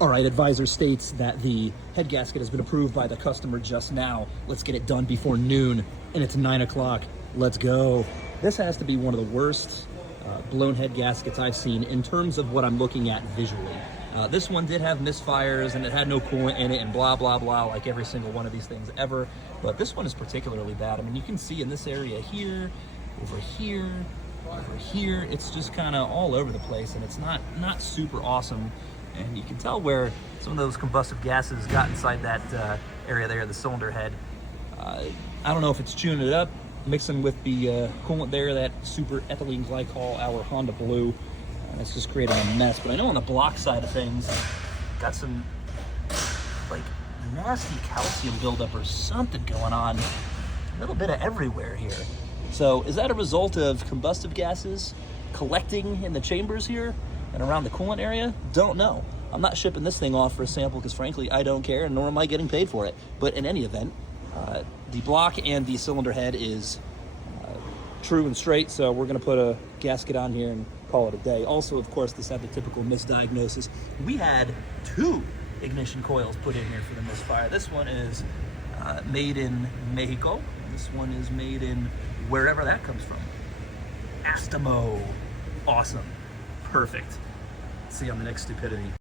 All right, advisor states that the head gasket has been approved by the customer just now. Let's get it done before noon, and it's 9 o'clock. Let's go. This has to be one of the worst blown head gaskets I've seen in terms of what I'm looking at visually. This one did have misfires, and it had no coolant in it, and blah, blah, blah, like every single one of these things ever. But this one is particularly bad. I mean, you can see in this area here, over here, over here, it's just kind of all over the place, and it's not super awesome. And you can tell where some of those combustive gases got inside that area there, the cylinder head. I don't know if it's tuning it up, mixing with the coolant there, that super ethylene glycol, our Honda Blue. It's just creating a mess. But I know on the block side of things, got some like nasty calcium buildup or something going on. A little bit of everywhere here. So is that a result of combustive gases collecting in the chambers here and around the coolant area? Don't know. I'm not shipping this thing off for a sample because frankly I don't care, and nor am I getting paid for it. But in any event, the block and the cylinder head is true and straight, so we're going to put a gasket on here and call it a day. Also, of course, this had the typical misdiagnosis. We had 2 ignition coils put in here for the misfire. This one is made in Mexico. This one is made in wherever that comes from. Astamo. Awesome. Perfect. See you on the next stupidity.